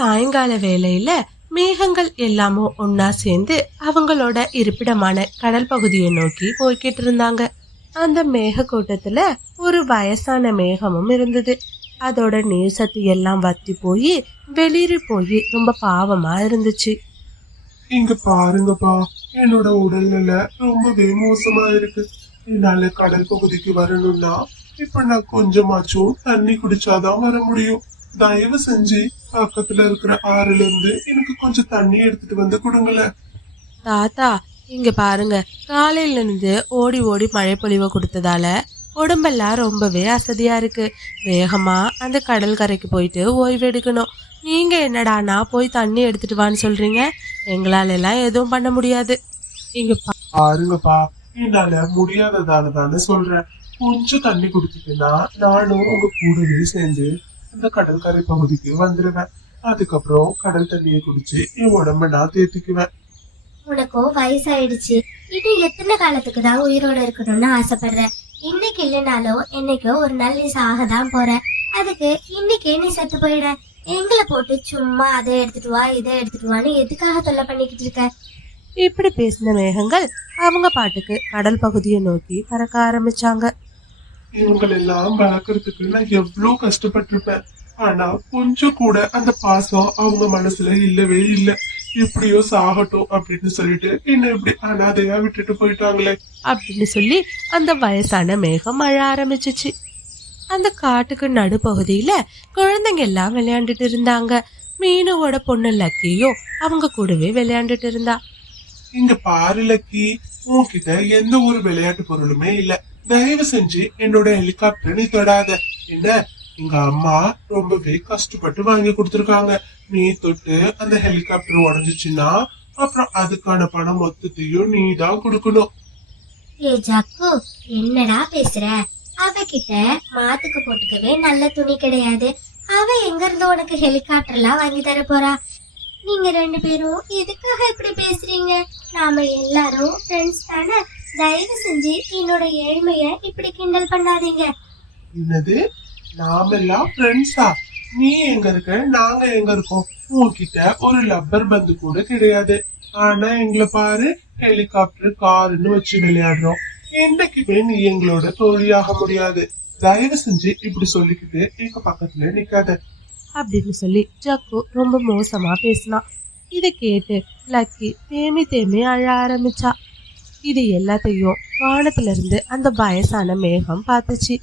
சாயங்கால வேளையில மேகங்கள் எல்லாமோ ஒன்னா சேர்ந்து அவங்களோட இருப்பிடமான கடல் பகுதியை நோக்கி போய்கிட்டு இருந்தாங்க. அந்த மேக கூட்டத்துல ஒரு வயசான மேகமும் இருந்தது. அதோட நீர் சத்து எல்லாம் வத்தி போய் வெளியேறி போய் ரொம்ப பாவமா இருந்துச்சு. இங்க பாருங்கப்பா, என்னோட உடல்நிலை ரொம்பவே மோசமா இருக்கு. என்னால கடல் பகுதிக்கு வரணும்னா இப்ப நான் கொஞ்சமாச்சும் தண்ணி குடிச்சாதான் வர முடியும். தயவு செஞ்சு பக்கத்துல இருக்கிற ஆறுல இருந்து எனக்கு கொஞ்சம் தண்ணி எடுத்துட்டு வந்து கொடுங்களேன். தாத்தா, இங்க பாருங்க, காலையில இருந்து ஓடி ஓடி மழை பொழிவை கொடுத்ததால உடம்பெல்லாம் ரொம்பவே அசதியா இருக்கு. வேகமா அந்த கடல் கரைக்கு போயிட்டு ஓய்வு எடுக்கணும். நீங்க என்னடானா போய் தண்ணி எடுத்துட்டு வான்னு சொல்றீங்க? எங்களால எல்லாம் எதுவும் பண்ண முடியாது. இங்க பாருங்கப்பா, என்னால முடியாததால தானே சொல்றேன். கொஞ்சம் தண்ணி குடிச்சிட்டுனா நானும் உங்க கூடவே சேர்ந்து இந்த கடற்கரை பகுதிக்கு வந்துருவேன். அதுக்கப்புறம் கடல் தண்ணியை குடிச்சு என் உடம்ப நான் தேத்திக்குவேன். உனக்கும் வயசாயிடுச்சு. இது எத்தனை காலத்துக்கு தான் உயிரோட இருக்கணும்னு ஆசைப்படுற? இன்னைக்கு இல்லைனாலும் என்னைக்கோ ஒரு நாள் நீ சாகதான் போற. அதுக்கு இன்னைக்கே நீ செத்து போயிட. எங்களை போட்டு சும்மா அதை எடுத்துட்டு வா இதை எடுத்துட்டு வான்னு எதுக்காக தொல்லை பண்ணிக்கிட்டு இருக்க? இப்படி பேசின மேகங்கள் அவங்க பாட்டுக்கு கடல் பகுதியை நோக்கி பறக்க ஆரம்பிச்சாங்க. இவங்களெல்லாம் வளர்க்கறதுக்கு நான் எவ்வளவு கஷ்டப்பட்டிருப்பேன். ஆனா கொஞ்சம் கூட அந்த பாசம் அவங்க மனசுல இல்லவே இல்ல. எப்படியோ சாகட்டும் அப்படின்னு சொல்லிட்டு என்ன இப்படி அனாதையா விட்டுட்டு போயிட்டாங்களே அப்படின்னு சொல்லி அந்த வயசான மேகம் அழ ஆரம்பிச்சிச்சு. அந்த காட்டுக்கு நடுப்பகுதியில குழந்தைங்க எல்லாம் விளையாண்டுட்டு இருந்தாங்க. மீனுவோட பொண்ணு லக்கியும் அவங்க கூடவே விளையாண்டுட்டு இருந்தா. இங்க பாரு லக்கி, உன்கிட்ட எந்த ஒரு விளையாட்டு பொருளுமே இல்ல. தயவு செஞ்சு என்னோட ஹெலிகாப்டர் நீ தொடாத. என்ன, எங்க அம்மா ரொம்பவே கஷ்டப்பட்டு வாங்கி கொடுத்துருக்காங்க. நீ தொட்டு அந்த ஹெலிகாப்டர் உடஞ்சிச்சுன்னா அப்புறம் அதுக்கான பணம் மொத்தத்தையும் நீ தான் கொடுக்கணும். ஏ ஜக்கு, என்னடா பேசுற? அவகிட்ட மாத்துக்கு போட்டுக்கவே நல்ல துணி கிடையாது. அவ எங்க இருந்து உனக்கு ஹெலிகாப்டர் எல்லாம் வாங்கி தர போறா? நீங்க ரெண்டு பேரும் எதுக்காக இப்படி பேசுறீங்க? நாம எல்லாரும் ஃப்ரெண்ட்ஸ் தானே. தயவு செஞ்சு என்னோட ஏழ்மைய இப்படி கிண்டல் பண்ணாதீங்க. என்னது, நாமெல்லாம் ஃப்ரெண்ட்ஸா? நீ எங்க இருக்க, நாங்க எங்க இருக்கோம்? உன்கிட்ட ஒரு லப்பர் பந்து கூட கிடையாது. ஆனா எங்களை பாரு, ஹெலிகாப்டர் காருன்னு வச்சு விளையாடுறோம். என்னைக்குமே நீ எங்களோட தோழியாக முடியாது. தயவு செஞ்சு இப்படி சொல்லிக்கிட்டு எங்க பக்கத்துல நிக்காத அப்படின்னு சொல்லி ஜக்கு ரொம்ப மோசமா பேசினான். இதை கேட்டு லக்கி தேமி தேமி அழ ஆரம்பிச்சா. இது எல்லாத்தையும் வானத்துல இருந்து அந்த வயசான மேகம் பார்த்துச்சு.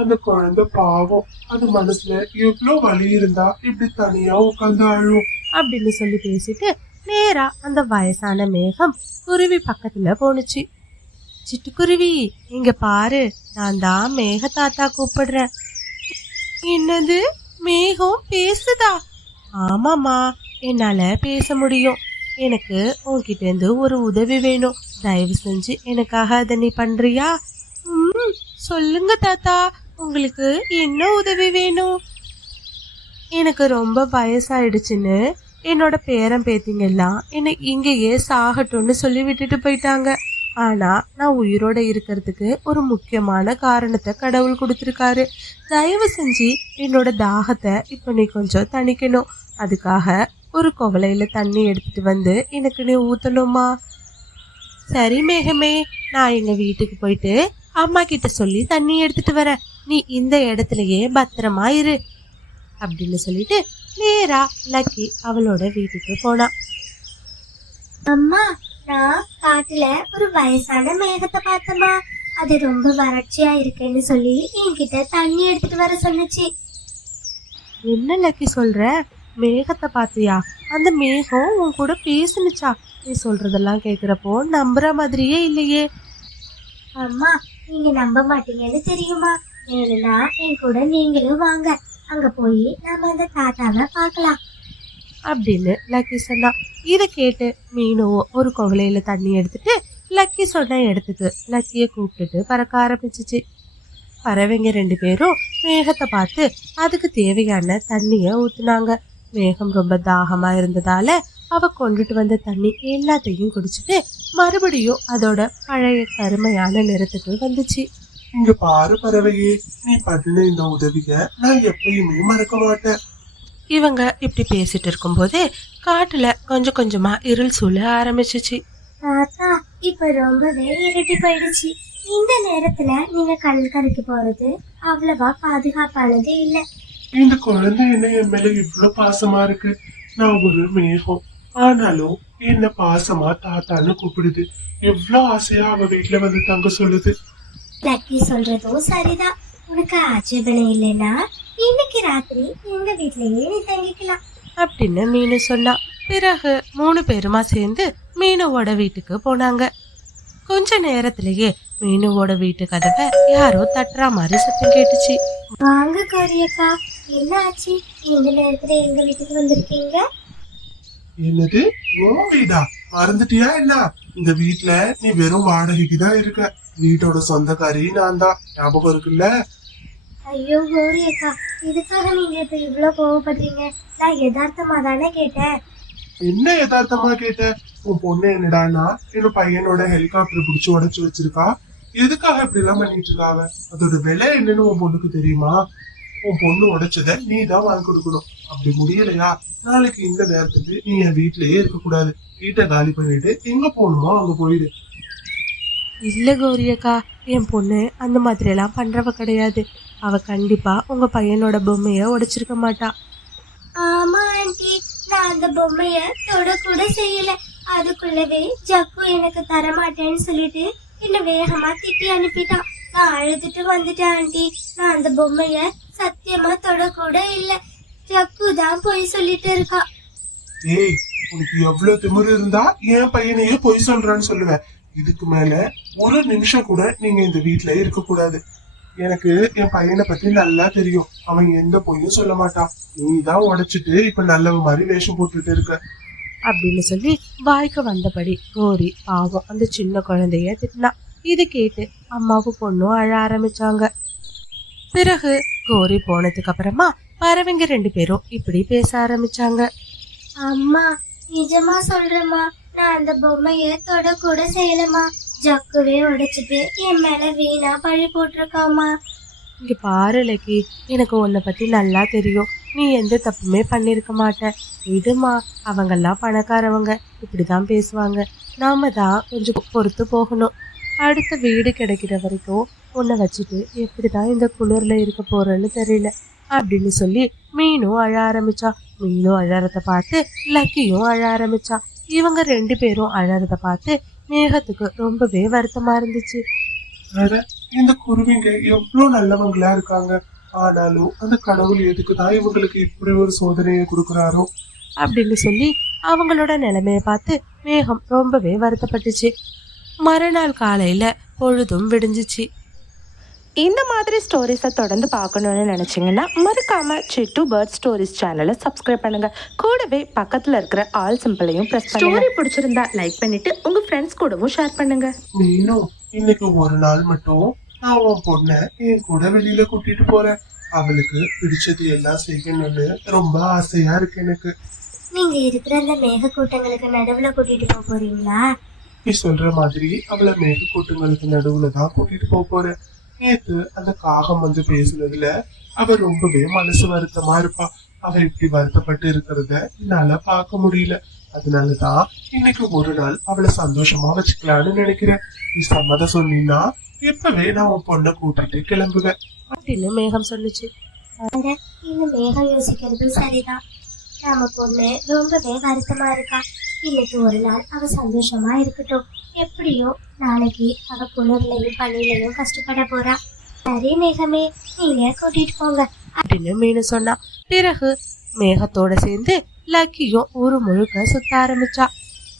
அந்த குழந்தை பாவம், அது மனசுல எவ்வளவு வலி இருந்தா இப்படி தனியா உட்கார்ந்து அழும் அப்படின்னு சொல்லி பேசிட்டு நேரா அந்த வயசான மேகம் குருவி பக்கத்துல போனுச்சு. சிட்டுக்குருவி, இங்க பாரு, நான் தான் மேக தாத்தா கூப்பிடுறேன். என்னது, மேகம் பேசுதா? ஆமாமா, என்னால பேச முடியும். எனக்கு உன்கிட்ட இருந்து ஒரு உதவி வேணும். தயவு செஞ்சு எனக்காக அதை நீ பண்றியா? சொல்லுங்க தாத்தா, உங்களுக்கு என்ன உதவி வேணும்? எனக்கு ரொம்ப வயசாயிடுச்சுன்னு என்னோட பேரன் பேத்திங்க எல்லாம் என்னை இங்கேயே சாகட்டும்னு சொல்லி விட்டுட்டு போயிட்டாங்க. ஆனா நான் உயிரோட இருக்கிறதுக்கு ஒரு முக்கியமான காரணத்தை கடவுள் கொடுத்துருக்காரு. தயவு செஞ்சு என்னோட தாகத்தை இப்ப நீ கொஞ்சம் தணிக்கணும். அதுக்காக ஒரு குவளையில தண்ணி எடுத்துட்டு வந்து எனக்கு நீ ஊத்தணுமா? சரி மேகமே, நான் எங்க வீட்டுக்கு போயிட்டு அம்மா கிட்ட சொல்லி தண்ணி எடுத்துட்டு வரேன். நீ இந்த இடத்துலயே பத்திரமா இரு அப்படின்னு சொல்லிட்டு நேரா லக்கி அவளோட வீட்டுக்கு போனா. அம்மா, நான் காட்டுல ஒரு வயசான மேகத்தை பார்த்தம்மா. அது ரொம்ப வறட்சியா இருக்குன்னு சொல்லி என்கிட்ட தண்ணி எடுத்துட்டு வர சொன்னுச்சு. என்ன லக்கி சொல்ற? மேகத்தை பாத்தியா? அந்த மேகம் உன் கூட பேசுனுச்சா? நீ சொல்றதெல்லாம் கேக்குறப்போ நம்புற மாதிரியே இல்லையே. அம்மா, நீங்க நம்ப மாட்டீங்கன்னு தெரியுமா? வேணும்னா என் கூட நீங்களும் வாங்க. அங்க போய் நாம அந்த தாத்தாவை பார்க்கலாம் அப்படின்னு லக்கி சொன்னா. இதை கேட்டு மீனும் ஒரு குவளையில தண்ணி எடுத்துட்டு லக்கி சொன்ன இடத்துக்கு லக்கிய கூப்பிட்டுட்டு பறக்க ஆரம்பிச்சிச்சு. பறவைங்க ரெண்டு பேரும் மேகத்தை பார்த்து அதுக்கு தேவையான தண்ணிய ஊத்துனாங்க. மேகம் ரொம்ப தாகமா இருந்ததால அவ கொண்டுட்டு வந்த தண்ணி எல்லாத்தையும் குடிச்சிட்டு மறுபடியும் அதோட பழைய கருமையான நிறத்துக்கு வந்துச்சு. இங்க பாரு பறவையே, நீ பண்ணின இந்த உதவிய நான் எப்பயுமே மறக்க மாட்டேன். இவங்க இப்படி பேசிட்டு இருக்கும்போதே காட்டுல கொஞ்சம் கொஞ்சமா இருள் சூழ ஆரம்பிச்சிச்சு. தாத்தா இப்ப ரொம்பவே இருட்டி போயிடுச்சு. இந்த நேரத்துல நீங்க கடற்கரைக்கு போறது அவ்வளவா பாதுகாப்பானது இல்ல. இந்த குழந்தை என்ன என் மேல இவ்வளவு பாசமா இருக்கு. நான் ஒரு மேகம், ஆனாலும் என்ன பாசமா தாத்தான்னு கூப்பிடுது. எவ்வளவு ஆசையா அவ வீட்டுல வந்து தங்க சொல்லுது. லக்கி சொல்றதும் சரிதான். உனக்கு ஆட்சேபனை இல்லைன்னா இன்னைக்கு ராத்திரி எங்க வீட்லயே நீ தங்கிக்கலாம் அப்படின்னு மீனு சொன்னா. பிறகு 3 பேருமா சேர்ந்து மீனுவோட வீட்டுக்கு போனாங்க. கொஞ்ச நேரத்திலேயே மீனுவோட வீட்டு கதவை யாரோ தட்டுற மாதிரி சத்தம் கேட்டுச்சு. வாங்க கோரியக்கா, என்ன ஆச்சு? இந்த நேரத்துல எங்க வீட்டுக்கு வந்திருக்கீங்க? என்னது, உன் வீடா? மறந்துட்டியா என்ன? இந்த வீட்டுல நீ வெறும் வாடகைக்கு தான் இருக்க. வீட்டோட சொந்தக்காரி நான் தான், ஞாபகம் இருக்குல்ல? ஐயோ கோரியக்கா, இதுக்காக நீங்க இப்ப இவ்வளவு கோவப்படுறீங்க? நான் யதார்த்தமா தானே கேட்டேன். என்ன யதார்த்தமா கேட்ட? உன் பொண்ணு என்னடான்னா என்னோட பையனோட ஹெலிகாப்டர் புடிச்சு உடைச்சு வச்சிருக்கா. எதுக்காக இப்படி எல்லாம் பண்ணிட்டு இருக்காவ? அதோட விலை என்னன்னு உன் பொண்ணுக்கு தெரியுமா? உன் பொண்ணு உடைச்சத நீ தான் வாங்கி கொடுக்கணும். அப்படி முடியலையா, நாளைக்கு இந்த நேரத்துக்கு நீ என் வீட்லயே இருக்க கூடாது. வீட்டை காலி பண்ணிட்டு எங்க போகணுமோ அங்க போயிடு. இல்ல கௌரியக்கா, என் பொண்ணு அந்த மாதிரி எல்லாம் பண்றவ கிடையாது. அவ கண்டிப்பா உங்க பையனோட பொம்மைய உடைச்சிருக்க மாட்டா. ஆமா ஆண்டி, நான் அந்த பொம்மைய தொட கூட செய்யல. அதுக்குள்ளவே ஜக்கு எனக்கு தரமாட்டேன்னு சொல்லிட்டு என்ன வேகமா திட்டி அனுப்பிட்டான். நான் அழுதுட்டு வந்துட்டேன் ஆண்டி. நான் அந்த பொம்மைய சத்தியமா தொட கூட இல்ல. ஜக்கு தான் போய் சொல்லிட்டு இருக்கா. ஏய், உனக்கு எவ்வளவு திமிரு இருந்தா என் பையனையே பொய் சொல்றான்னு சொல்லுவேன். இதுக்கு மேல ஒரு நிமிஷம் கூட நீங்க இந்த வீட்டுல இருக்க கூடாது. எனக்கு என் பையனை பத்தி நல்லா தெரியும். அவன் எந்த பொய்யும் சொல்ல மாட்டான். நீ தான் உடைச்சிட்டு இப்ப நல்லவ மாதிரி வேஷம் போட்டுட்டு இருக்க அப்படின்னு சொல்லி வாய்க்கு வந்தபடி கோரி பாவம் அந்த சின்ன குழந்தைய திட்டினா. இது கேட்டு அம்மாவும் பொண்ணும் அழ ஆரம்பிச்சாங்க. பிறகு கோரி போனதுக்கு அப்புறமா பறவைங்க 2 பேரும் இப்படி பேச ஆரம்பிச்சாங்க. அம்மா, நிஜமா சொல்றேம்மா, நான் அந்த பொம்மைய தொட கூட செய்யலமா. ஜக்குவே உடைச்சிட்டு என் மேல வீணா பழி போட்டிருக்காமா. இங்க பாரு லக்கி, எனக்கு உன்னை பத்தி நல்லா தெரியும். நீ எந்த தப்புமே பண்ணிருக்க மாட்ட. விடுமா, அவங்கெல்லாம் பணக்காரவங்க, இப்படிதான் பேசுவாங்க. நாம தான் கொஞ்சம் பொறுத்து போகணும். அடுத்த வீடு கிடைக்கிற வரைக்கும் உன்னை வச்சுட்டு எப்படிதான் இந்த குளிர்ல இருக்க போறேன்னு தெரியல அப்படின்னு சொல்லி மீனும் அழ ஆரம்பிச்சா. மீனும் அழறத பார்த்து லக்கியும் அழ ஆரம்பிச்சா. இவங்க 2 பேரும் அழறத பார்த்து மேகத்துக்கு ரொம்பவே வருத்தமா இருந்துச்சு. இந்த குருவிங்க எவ்வளவு நல்லவங்களா இருக்காங்க. ஆனாலும் அந்த கடவுள் எதுக்குதான் இவங்களுக்கு இப்படி ஒரு சோதனையை கொடுக்கறாரோ அப்படின்னு சொல்லி அவங்களோட நிலைமைய பார்த்து மேகம் ரொம்பவே வருத்தப்பட்டுச்சு. மறுநாள் காலையில பொழுதும் விடிஞ்சிச்சு. இந்த மாதிரி ஸ்டோரிஸை தொடர்ந்து பார்க்கணுன்னு நினச்சிங்கன்னா மறக்காமல் சிட்டு பேர்ட் ஸ்டோரிஸ் சேனலை சப்ஸ்கிரைப் பண்ணுங்கள். கூடவே பக்கத்தில் இருக்கிற ஆல் சிம்பிளையும் ப்ரெஸ் பண்ணுங்க. ஸ்டோரி பிடிச்சிருந்தா லைக் பண்ணிவிட்டு உங்கள் ஃப்ரெண்ட்ஸ் கூடவும் ஷேர் பண்ணுங்கள். நீனும் இன்னைக்கு ஒரு நாள் மட்டும் நான் உன் பொண்ண என் கூட வெளியில கூட்டிட்டு போறேன். அவளுக்கு பிடிச்சது எல்லாம் செய்யணும்னு ரொம்ப ஆசையா இருக்கு எனக்கு. நீங்க இருக்கிற அந்த மேக கூட்டங்களுக்கு நடுவுல கூட்டிட்டு போக போறீங்களா? நீ சொல்ற மாதிரி அவளை மேக கூட்டங்களுக்கு நடுவுல தான் கூட்டிட்டு போக போறேன். நேத்து அந்த காகம் வந்து பேசுனதுல அவ ரொம்பவே மனசு வருத்தமா இருப்பா. அவ இப்படி வருத்தப்பட்டு இருக்கிறத என்னால பார்க்க முடியல. அதனாலதான் இன்னைக்கு ஒரு நாள் அவளை சந்தோஷமா வச்சுக்கலான்னு நினைக்கிறேன். நீ சம்மதம் சொன்னீன்னா இப்பவே நான் உன் பொண்ணை கூட்டிட்டு கிளம்புவேன் அப்படின்னு மேகம் சொல்லுச்சு. இந்த மேகம் யோசிக்கிறது சரிதான். நம்ம பொண்ணு ரொம்பவே வருத்தமா இருக்கா. இன்னைக்கு ஒரு நாள் அவ சந்தோஷமா இருக்கட்டும். எப்படியோ நாளைக்கு அவ குளிர்லையும் பனிலையும் கஷ்டப்பட போறா. சரி மேகமே, நீங்க கூட்டிட்டு போங்க அப்படின்னு மீனு சொன்னா. பிறகு மேகத்தோட சேர்ந்து லக்கியும் ஊரு முழுக்க சுத்த ஆரம்பிச்சா.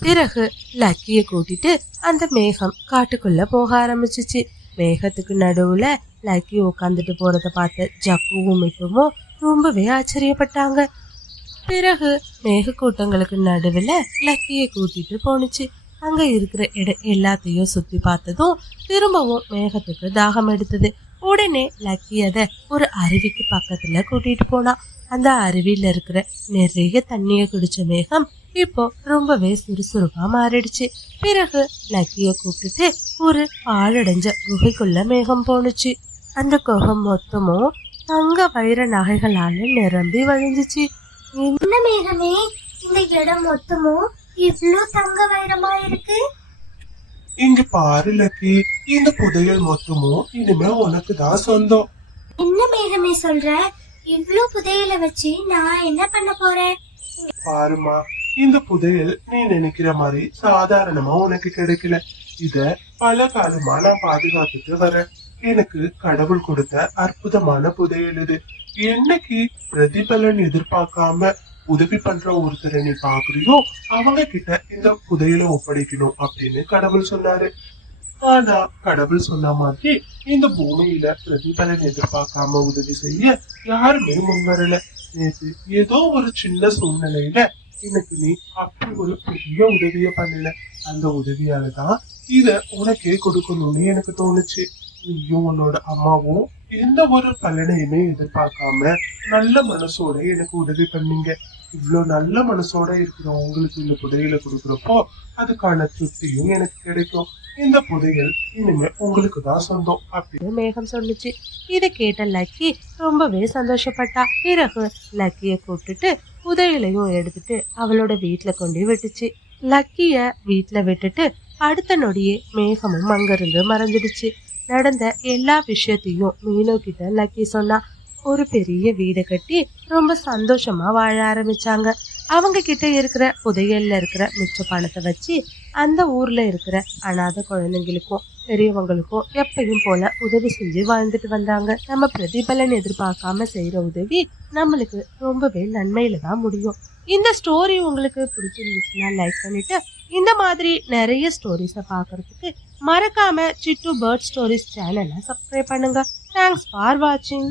பிறகு லக்கிய கூட்டிட்டு அந்த மேகம் காட்டுக்குள்ள போக ஆரம்பிச்சிச்சு. மேகத்துக்கு நடுவுல லக்கி உட்காந்துட்டு போறத பார்த்த ஜக்குவும் மிட்டுவும் ரொம்பவே ஆச்சரியப்பட்டாங்க. பிறகு மேக கூட்டங்களுக்கு நடுவுல லக்கிய கூட்டிட்டு போனுச்சு. அங்க இருக்கிற இடம் எல்லாத்தையும் சுத்தி பார்த்ததும் திரும்பவும் மேகத்துக்கு தாகம் எடுத்தது. உடனே லக்கி அத ஒரு அருவிக்கு பக்கத்துல கூட்டிட்டு போனா. அந்த அருவியில இருக்கிற நிறைய தண்ணிய குடிச்ச மேகம் இப்போ ரொம்பவே சுறுசுறுப்பா மாறிடுச்சு. பிறகு லக்கிய கூப்பிட்டுட்டு ஒரு பாழடைஞ்ச குகைக்குள்ள மேகம் போனுச்சு. அந்த குகை மொத்தமும் தங்க வைர நகைகளால நிரம்பி வழிஞ்சிச்சு. என்ன மேகமே, இந்த இடம் மொத்தமும் இவ்ளோ தங்க வைரமா இருக்கு? இங்க பாரு லக்கி, இந்த புதையல் மொத்தமும் இனிமே உனக்கு தான் சொந்தம். என்ன மேகமே சொல்ற? இவ்ளோ புதையலை வச்சு நான் என்ன பண்ண போறேன்? பாருமா, இந்த புதையல் நீ நினைக்கிற மாதிரி சாதாரணமா உனக்கு கிடைக்கல. இத பல காலமா நான் பாதுகாத்துட்டு வரேன். எனக்கு கடவுள் கொடுத்த அற்புதமான புதையல் இது. என்னைக்கு பிரதிபலன் எதிர்பார்க்காம உதவி பண்ற ஒருத்தரை நீ பாக்குறியோ அவங்க கிட்ட இந்த புதையலை ஒப்படைக்கணும் அப்படின்னு கடவுள் சொன்னாரு. ஆனா கடவுள் சொன்ன மாதிரி இந்த பூமியில பிரதிபலன் எதிர்பார்க்காம உதவி செய்ய யாருமே முன்வரல. நேற்று ஏதோ ஒரு சின்ன சூழ்நிலையில எனக்கு நீ அப்படி ஒரு பெரிய உதவிய பண்ணல. அந்த உதவியாலதான் இத உனக்கே கொடுக்கணும்னு எனக்கு தோணுச்சு. நீயும் உன்னோட அம்மாவும் எந்த ஒரு பலனையுமே எதிர்பார்க்காம நல்ல மனசோட எனக்கு உதவி பண்ணீங்க. இவ்வளவு நல்ல மனசோட இருக்கிற உங்களுக்கு இந்த புதையலை கொடுக்குறப்போ அதுக்கான திருப்தியும் எனக்கு கிடைக்கும். இந்த புதையல் இனிமே உங்களுக்கு தான் சொந்தம் அப்படின்னு மேகம் சொல்லுச்சு. இதை கேட்ட லக்கி ரொம்பவே சந்தோஷப்பட்டா. பிறகு லக்கிய கூப்பிட்டுட்டு புதையலையும் எடுத்துட்டு அவளோட வீட்டுல கொண்டு விட்டுச்சு. லக்கிய வீட்டுல விட்டுட்டு அடுத்த நொடியே மேகமும் அங்கிருந்து மறைஞ்சிடுச்சு. நடந்த எல்லா விஷயத்தையும் மீனு கிட்ட லக்கி சொன்னா. ஒரு பெரிய வீடு கட்டி ரொம்ப சந்தோஷமா வாழ ஆரம்பிச்சாங்க. அவங்க கிட்ட இருக்கிற புதையல்ல இருக்கிற மிச்ச பணத்தை வச்சு அந்த ஊர்ல இருக்கிற அனாதை குழந்தைங்களுக்கும் பெரியவங்களுக்கும் எப்பயும் போல உதவி செஞ்சு வாழ்ந்துட்டு வந்தாங்க. நம்ம பிரதிபலன் எதிர்பார்க்காம செய்யற உதவி நம்மளுக்கு ரொம்பவே நன்மையில தான் முடியும். இந்த ஸ்டோரி உங்களுக்கு பிடிச்சிருந்துச்சுன்னா லைக் பண்ணிட்டு இந்த மாதிரி நிறைய ஸ்டோரிஸை பார்க்கறதுக்கு மறக்காம சிட்டு பேர்ட் ஸ்டோரிஸ் சேனலை சப்ஸ்கிரைப் பண்ணுங்க. தேங்க்ஸ் ஃபார் வாட்சிங்.